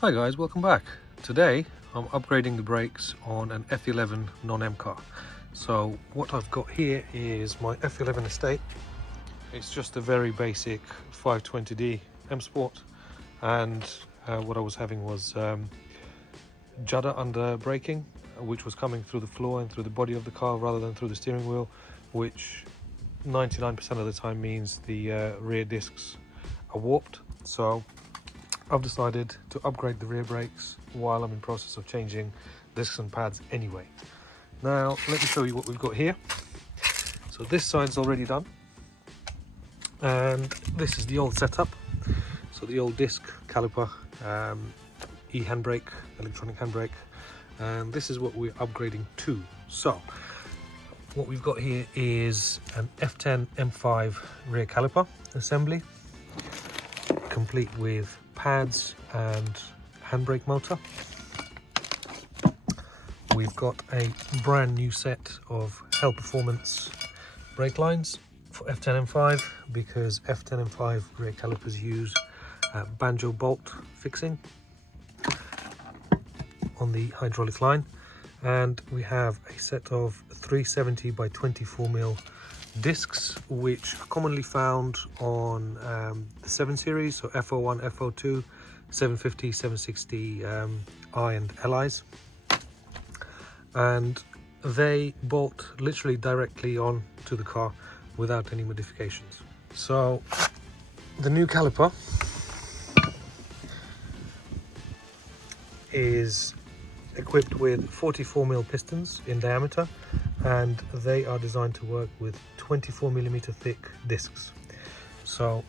Hi guys, welcome back. Today I'm upgrading the brakes on an F11 non-M car. So what I've got here is my F11 estate. It's just a very basic 520D M Sport, and what I was having was judder under braking, which was coming through the floor and through the body of the car rather than through the steering wheel, which 99% of the time means the rear discs are warped. So I've decided to upgrade the rear brakes while I'm in process of changing discs and pads anyway. Now let me show you what we've got here. So this side's already done, and this is the old setup. So the old disc, caliper, e-handbrake, electronic handbrake, and this is what we're upgrading to. So what we've got here is an f10 M5 rear caliper assembly, complete with pads and handbrake motor. We've got a brand new set of Hell Performance brake lines for f10 M5 because f10 M5 rear calipers use banjo bolt fixing on the hydraulic line, and we have a set of 370 by 24mm discs, which are commonly found on the 7 series, so f01, f02, 750, 760 I and LIs, and they bolt literally directly on to the car without any modifications. So the new caliper is equipped with 44mm pistons in diameter, and they are designed to work with 24mm thick discs. So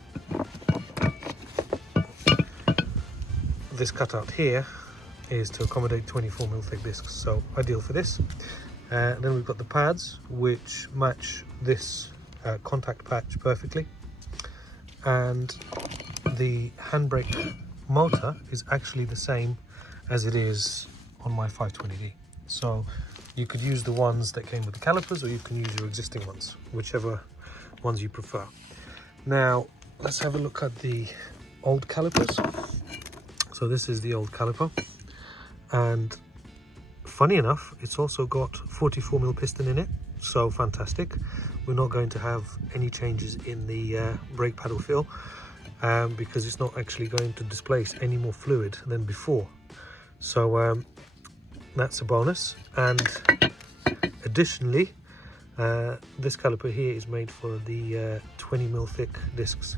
this cutout here is to accommodate 24mm thick discs, so ideal for this. Then we've got the pads, which match this contact patch perfectly, and the handbrake motor is actually the same as it is on my 520D. So you could use the ones that came with the calipers, or you can use your existing ones, whichever ones you prefer. Now let's have a look at the old calipers. So this is the old caliper, and funny enough, it's also got 44mm piston in it, so fantastic. We're not going to have any changes in the brake paddle feel because it's not actually going to displace any more fluid than before. So that's a bonus. And additionally, this caliper here is made for the 20mm thick discs.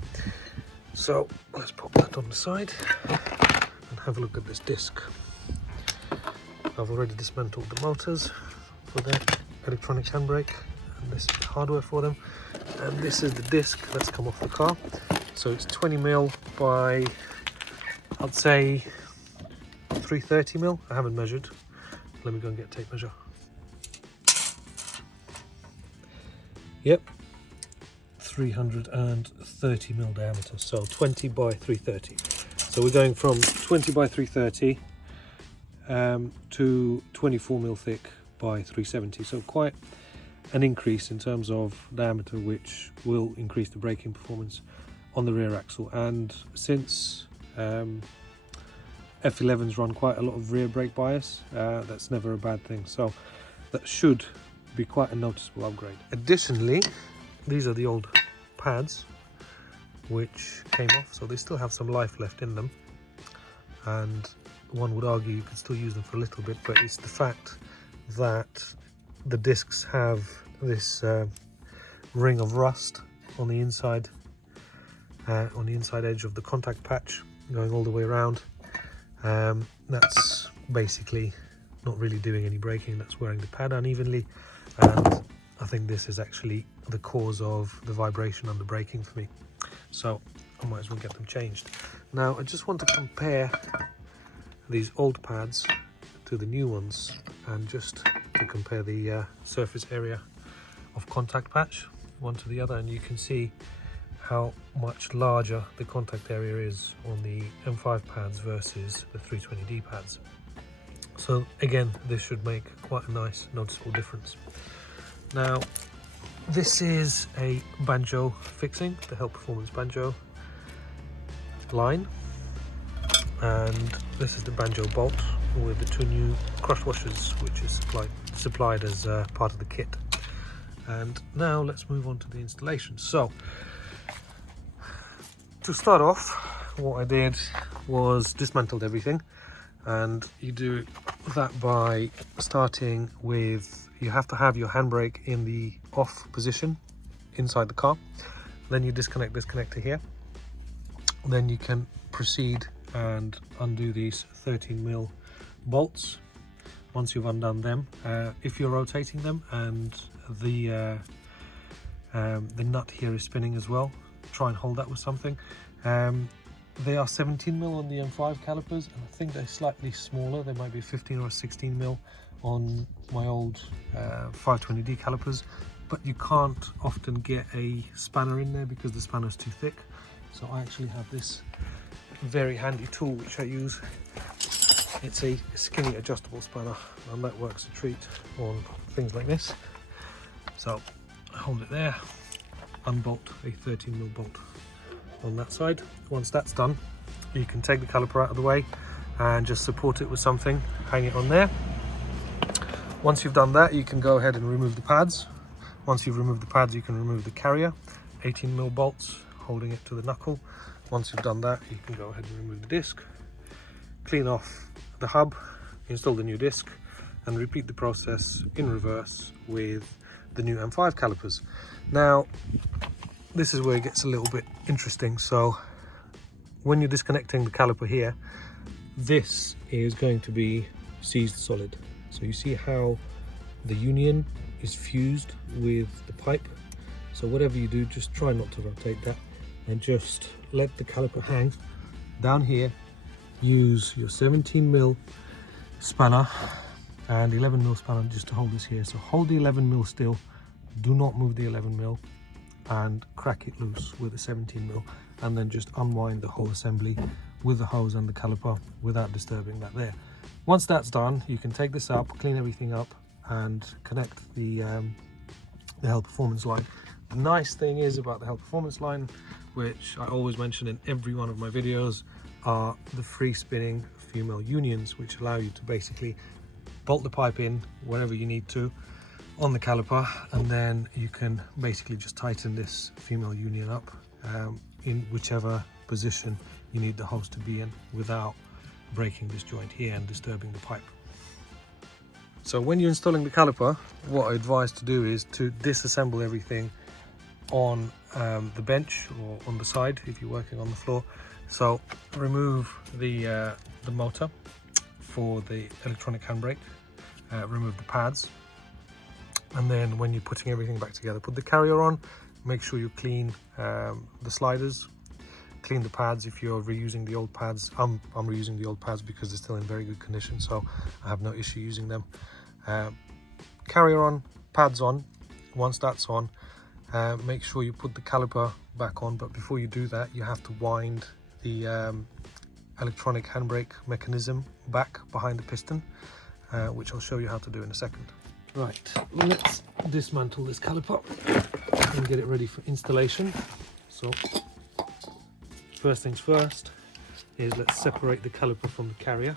So let's pop that on the side and have a look at this disc. I've already dismantled the motors for the electronic handbrake, and this is the hardware for them, and this is the disc that's come off the car. So it's 20mm by, I'd say, 330mm. I haven't measured. Let me go and get a tape measure. Yep, 330mm diameter, so 20 by 330. So we're going from 20 by 330 to 24mm thick by 370. So quite an increase in terms of diameter, which will increase the braking performance on the rear axle. And since F11s run quite a lot of rear brake bias, that's never a bad thing, so that should be quite a noticeable upgrade. Additionally, these are the old pads which came off, so they still have some life left in them, and one would argue you could still use them for a little bit, but it's the fact that the discs have this ring of rust on the inside edge of the contact patch going all the way around. That's basically not really doing any braking, that's wearing the pad unevenly, and I think this is actually the cause of the vibration under braking for me, so I might as well get them changed. Now I just want to compare these old pads to the new ones, and just to compare the surface area of contact patch one to the other, and you can see how much larger the contact area is on the M5 pads versus the 320D pads. So again, this should make quite a nice noticeable difference. Now this is a banjo fixing, the Hell Performance banjo line, And this is the banjo bolt with the 2 new crush washers, which is supplied as part of the kit. And now let's move on to the installation. So to start off, what I did was dismantled everything, and you do that by starting with, you have to have your handbrake in the off position inside the car. Then you disconnect this connector here. Then you can proceed and undo these 13mm bolts. Once you've undone them, if you're rotating them and the nut here is spinning as well, try and hold that with something. They are 17mm on the M5 calipers, and I think they're slightly smaller. They might be 15 or 16mm on my old 520D calipers, but you can't often get a spanner in there because the spanner is too thick. So I actually have this very handy tool which I use. It's a skinny adjustable spanner, and that works a treat on things like this. So I hold it there, unbolt a 13mm bolt on that side. Once that's done, you can take the caliper out of the way and just support it with something, hang it on there. Once you've done that, you can go ahead and remove the pads. Once you've removed the pads, you can remove the carrier, 18mm bolts holding it to the knuckle. Once you've done that, you can go ahead and remove the disc, clean off the hub, install the new disc, and repeat the process in reverse with the new M5 calipers. Now, this is where it gets a little bit interesting. So when you're disconnecting the caliper here, this is going to be seized solid. So you see how the union is fused with the pipe. So whatever you do, just try not to rotate that, and just let the caliper hang down here. Use your 17mm spanner and 11mm spanner just to hold this here. So hold the 11mm still, do not move the 11mm, and crack it loose with a 17mm, and then just unwind the whole assembly with the hose and the caliper without disturbing that there. Once that's done, you can take this up, clean everything up, and connect the Hell Performance line. The nice thing is about the Hell Performance line, which I always mention in every one of my videos, are the free spinning female unions, which allow you to basically bolt the pipe in wherever you need to on the caliper, and then you can basically just tighten this female union up in whichever position you need the hose to be in without breaking this joint here and disturbing the pipe. So when you're installing the caliper, what I advise to do is to disassemble everything on the bench or on the side if you're working on the floor. So remove the motor for the electronic handbrake, remove the pads, and then when you're putting everything back together, put the carrier on, make sure you clean the sliders, clean the pads if you're reusing the old pads. I'm reusing the old pads because they're still in very good condition, so I have no issue using them. Carrier on, pads on. Once that's on, make sure you put the caliper back on, but before you do that, you have to wind the electronic handbrake mechanism back behind the piston, which I'll show you how to do in a second. Right, let's dismantle this caliper and get it ready for installation. So first things first is let's separate the caliper from the carrier.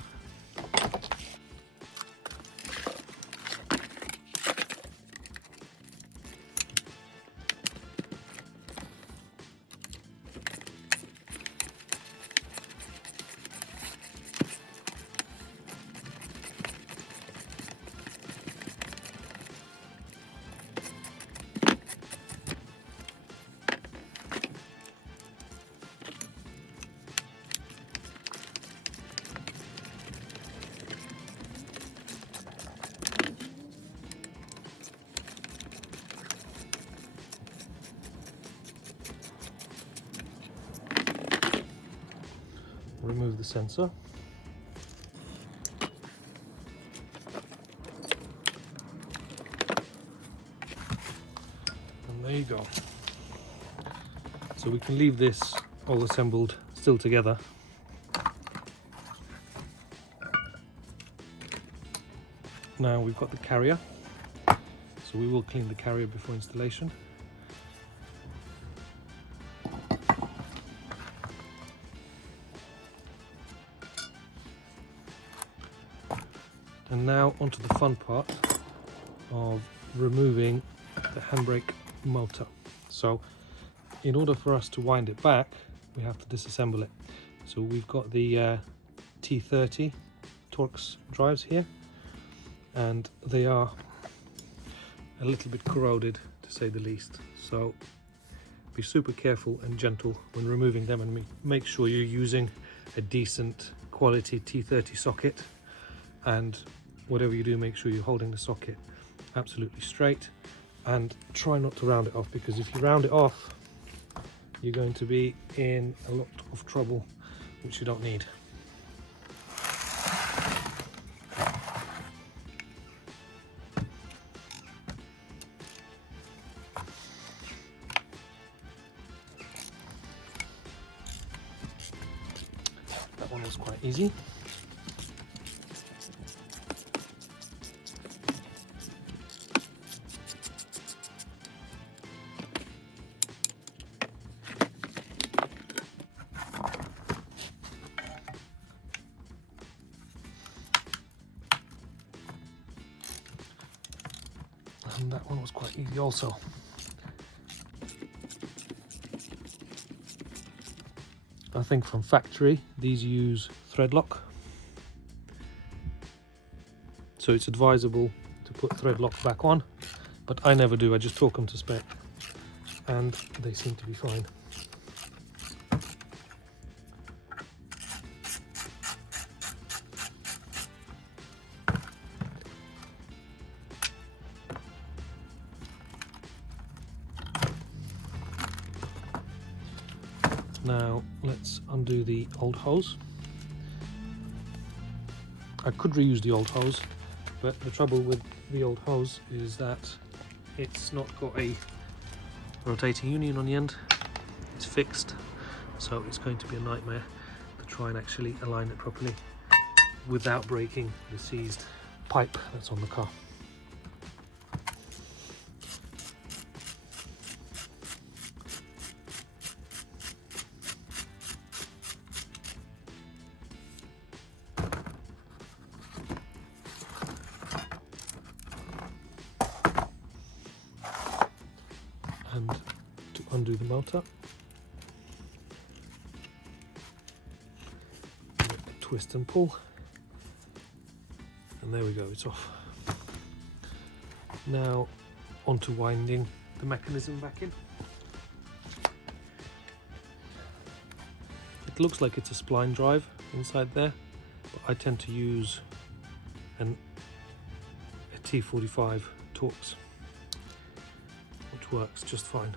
Remove the sensor. And there you go. So we can leave this all assembled still together. Now we've got the carrier, so we will clean the carrier before installation. And now onto the fun part of removing the handbrake motor. So in order for us to wind it back, we have to disassemble it. So we've got the T30 Torx drives here, and they are a little bit corroded, to say the least. So be super careful and gentle when removing them, and make sure you're using a decent quality T30 socket, and whatever you do, make sure you're holding the socket absolutely straight, and try not to round it off, because if you round it off, you're going to be in a lot of trouble, which you don't need. That one was quite easy. And that one was quite easy also. I think from factory these use thread lock, so it's advisable to put thread lock back on, but I never do. I just torque them to spec and they seem to be fine. Now let's undo the old hose. I could reuse the old hose, but the trouble with the old hose is that it's not got a rotating union on the end. It's fixed, so it's going to be a nightmare to try and actually align it properly without breaking the seized pipe that's on the car. And to undo the motor, twist and pull, and there we go, it's off. Now onto winding the mechanism back in. It looks like it's a spline drive inside there, but I tend to use a T45 Torx, which works just fine.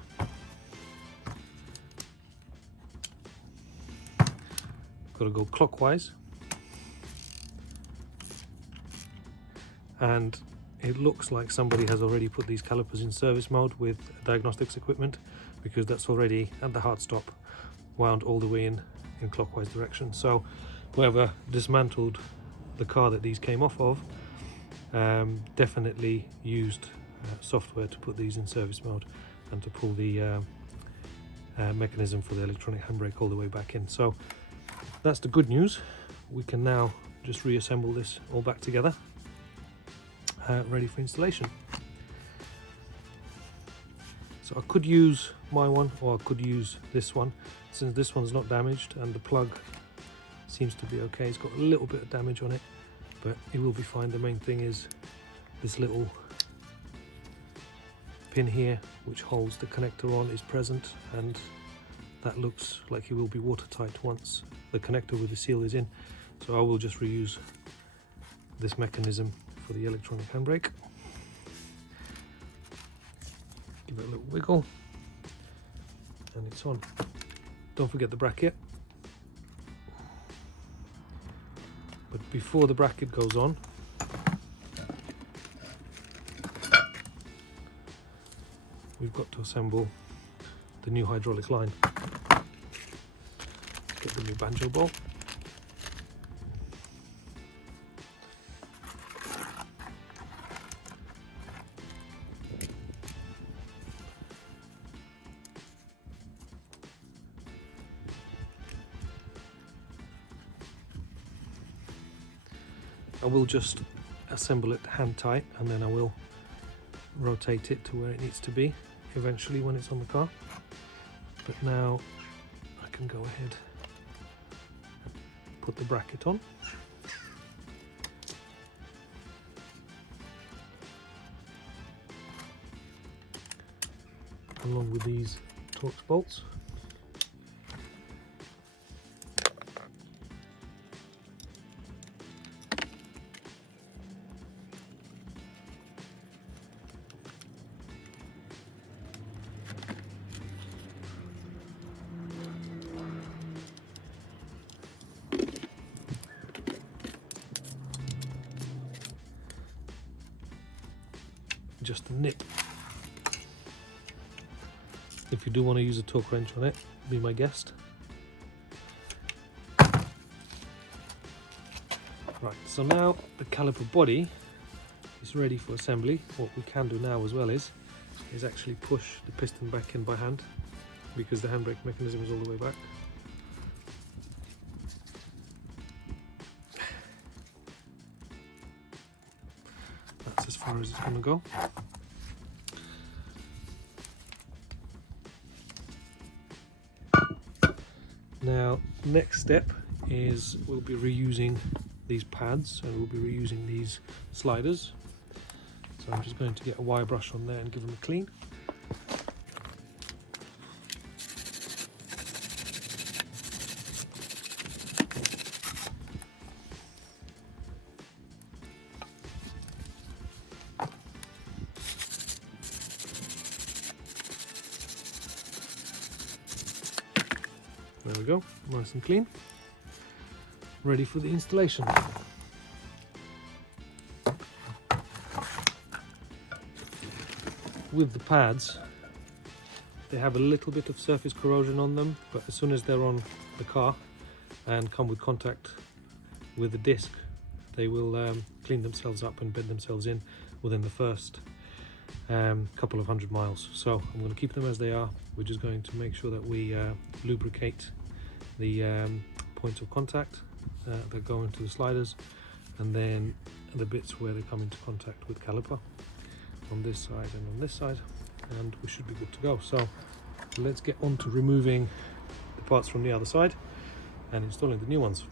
Got to go clockwise, and it looks like somebody has already put these calipers in service mode with diagnostics equipment, because that's already at the hard stop wound all the way in clockwise direction. So whoever dismantled the car that these came off of definitely used software to put these in service mode and to pull the mechanism for the electronic handbrake all the way back in. So that's the good news. We can now just reassemble this all back together, ready for installation. So I could use my one, or I could use this one, since this one's not damaged and the plug seems to be okay. It's got a little bit of damage on it, but it will be fine. The main thing is this little pin here, which holds the connector on, is present, and that looks like it will be watertight once the connector with the seal is in. So I will just reuse this mechanism for the electronic handbrake. Give it a little wiggle and it's on. Don't forget the bracket. But before the bracket goes on, we've got to assemble the new hydraulic line. Get the new banjo bolt. I will just assemble it hand tight, and then I will rotate it to where it needs to be eventually when it's on the car. But now I can go ahead and put the bracket on. Along with these Torx bolts. Just a nip. If you do want to use a torque wrench on it, be my guest. Right, so now the caliper body is ready for assembly. What we can do now as well is actually push the piston back in by hand, because the handbrake mechanism is all the way back. That's as far as it's going to go. Now, next step is we'll be reusing these pads, and we'll be reusing these sliders. So I'm just going to get a wire brush on there and give them a clean. There we go, nice and clean. Ready for the installation. With the pads, they have a little bit of surface corrosion on them, but as soon as they're on the car and come with contact with the disc, they will clean themselves up and bed themselves in within the first couple of 100 miles. So I'm going to keep them as they are. We're just going to make sure that we lubricate the points of contact that go into the sliders, and then the bits where they come into contact with caliper on this side and on this side, and we should be good to go. So let's get on to removing the parts from the other side and installing the new ones.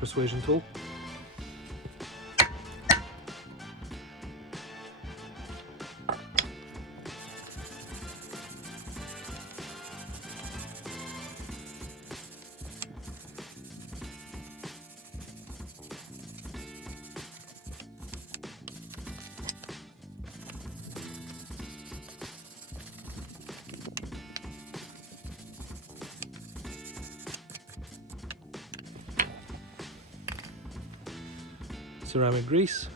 Persuasion tool. ceramic grease.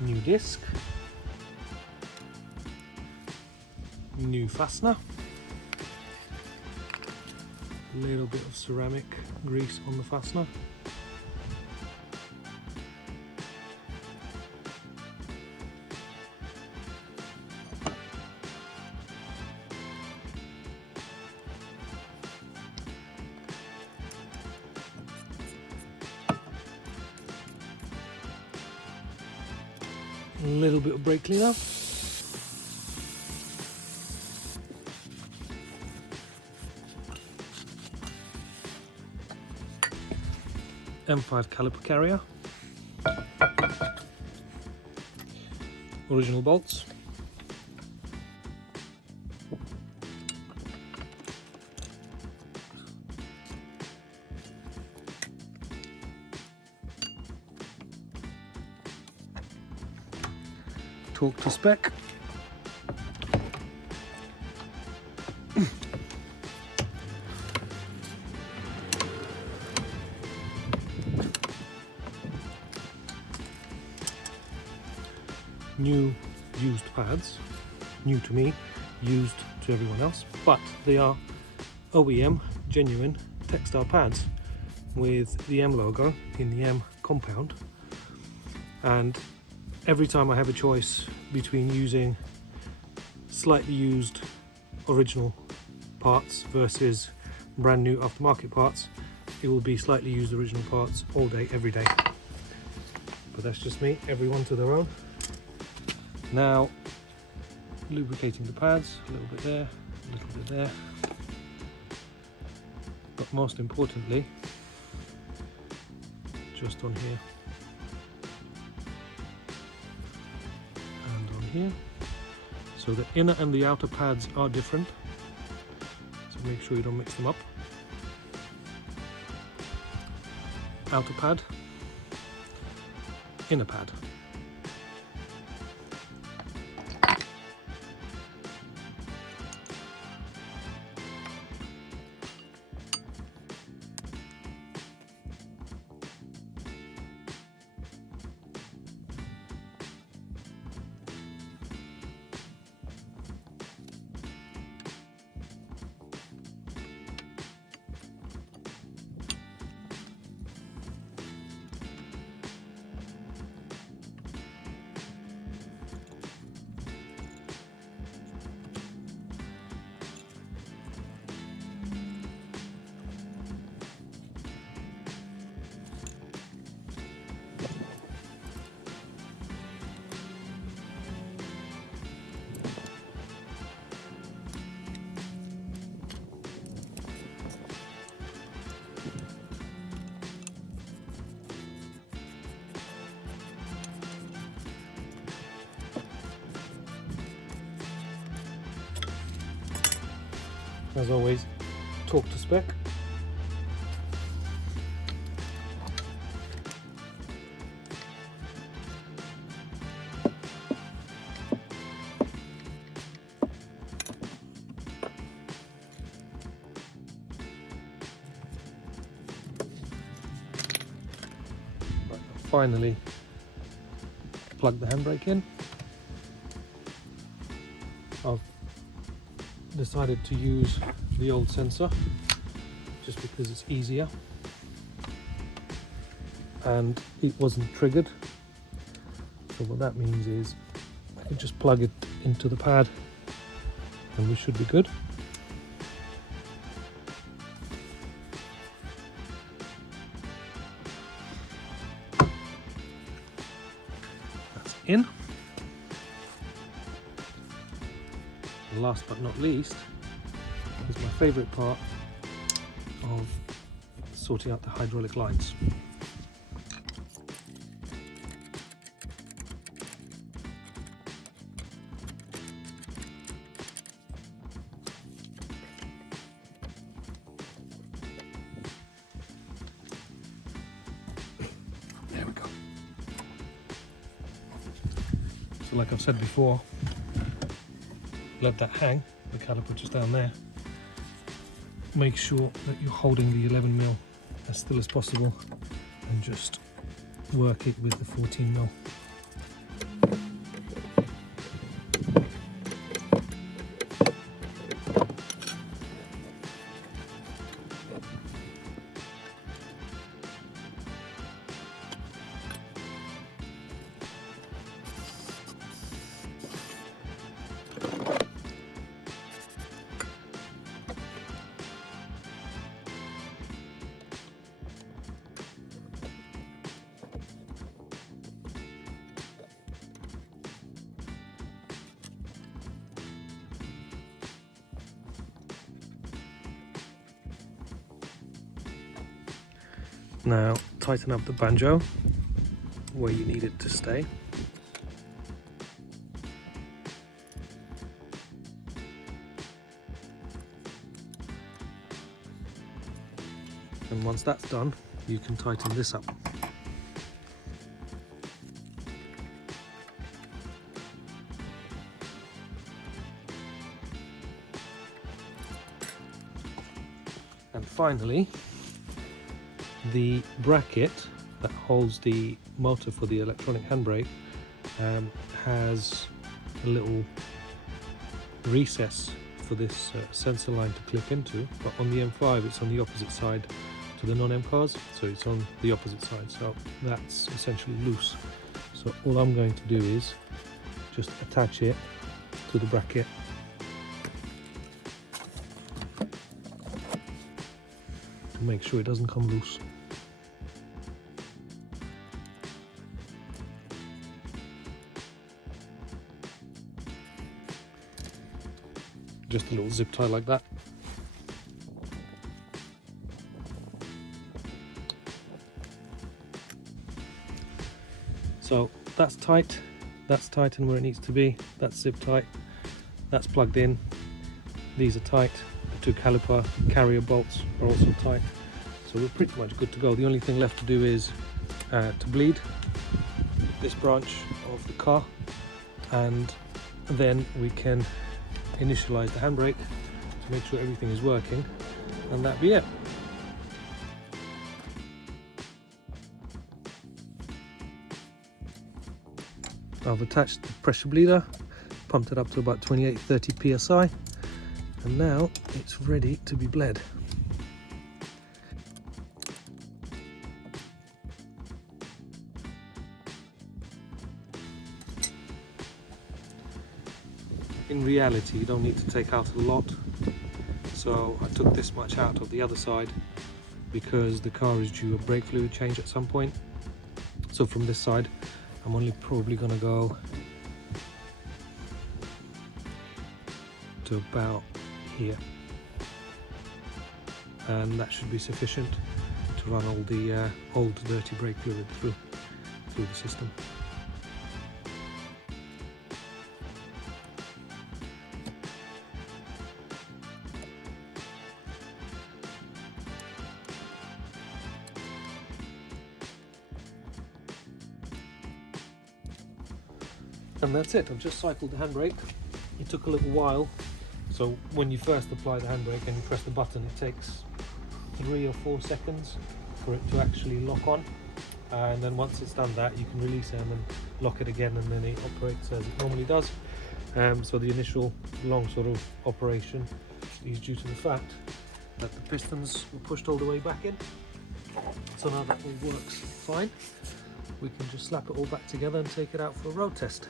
New disc, new fastener, a little bit of ceramic grease on the fastener, a little bit of brake cleaner, M5 caliper carrier, original bolts, torque to spec, new used pads, new to me, used to everyone else, but they are OEM genuine textile pads with the M logo in the M compound. And every time I have a choice between using slightly used original parts versus brand new aftermarket parts, it will be slightly used original parts all day, every day. But that's just me, everyone to their own. Now, lubricating the pads, a little bit there, a little bit there. But most importantly, just on here and on here. So the inner and the outer pads are different, so make sure you don't mix them up. Outer pad, inner pad. As always, torque to spec. Right, finally, plug the handbrake in. I've decided to use the old sensor just because it's easier and it wasn't triggered. So what that means is I can just plug it into the pad and we should be good. That's in. And last but not least is my favourite part of sorting out the hydraulic lines. So like I've said before, let that hang, the caliper just down there. Make sure that you're holding the 11mm as still as possible and just work it with the 14mm. Now tighten up the banjo where you need it to stay. And once that's done, you can tighten this up. And finally, the bracket that holds the motor for the electronic handbrake has a little recess for this sensor line to clip into, but on the M5 it's on the opposite side to the non-M cars, so it's on the opposite side, so that's essentially loose. So all I'm going to do is just attach it to the bracket to make sure it doesn't come loose. Just a little zip tie like that. So that's tight and where it needs to be, that's zip tight, that's plugged in, these are tight, the two caliper carrier bolts are also tight, so we're pretty much good to go. The only thing left to do is to bleed this branch of the car, and then we can initialize the handbrake to make sure everything is working, and that'd be it. I've attached the pressure bleeder, pumped it up to about 28-30 psi, and now it's ready to be bled. In reality, you don't need to take out a lot, so I took this much out of the other side because the car is due a brake fluid change at some point. So from this side I'm only probably going to go to about here, and that should be sufficient to run all the old dirty brake fluid through the system. And that's it. I've just cycled the handbrake. It took a little while, so when you first apply the handbrake and you press the button, it takes 3 or 4 seconds for it to actually lock on, and then once it's done that, you can release it and then lock it again, and then it operates as it normally does. So the initial long sort of operation is due to the fact that the pistons were pushed all the way back in. So now that all works fine, we can just slap it all back together and take it out for a road test.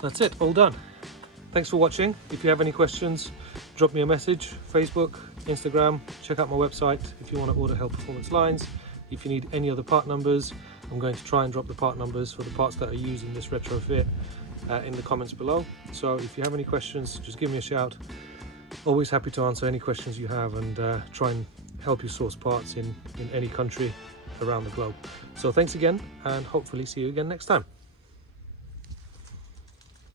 That's it, all done. thanks for watching. If you have any questions, drop me a message, Facebook, Instagram, check out my website if you want to order Hell Performance lines. If you need any other part numbers, I'm going to try and drop the part numbers for the parts that are used in this retrofit in the comments below. So if you have any questions, just give me a shout. Always happy to answer any questions you have and try and help you source parts in any country around the globe. So thanks again, and hopefully see you again next time.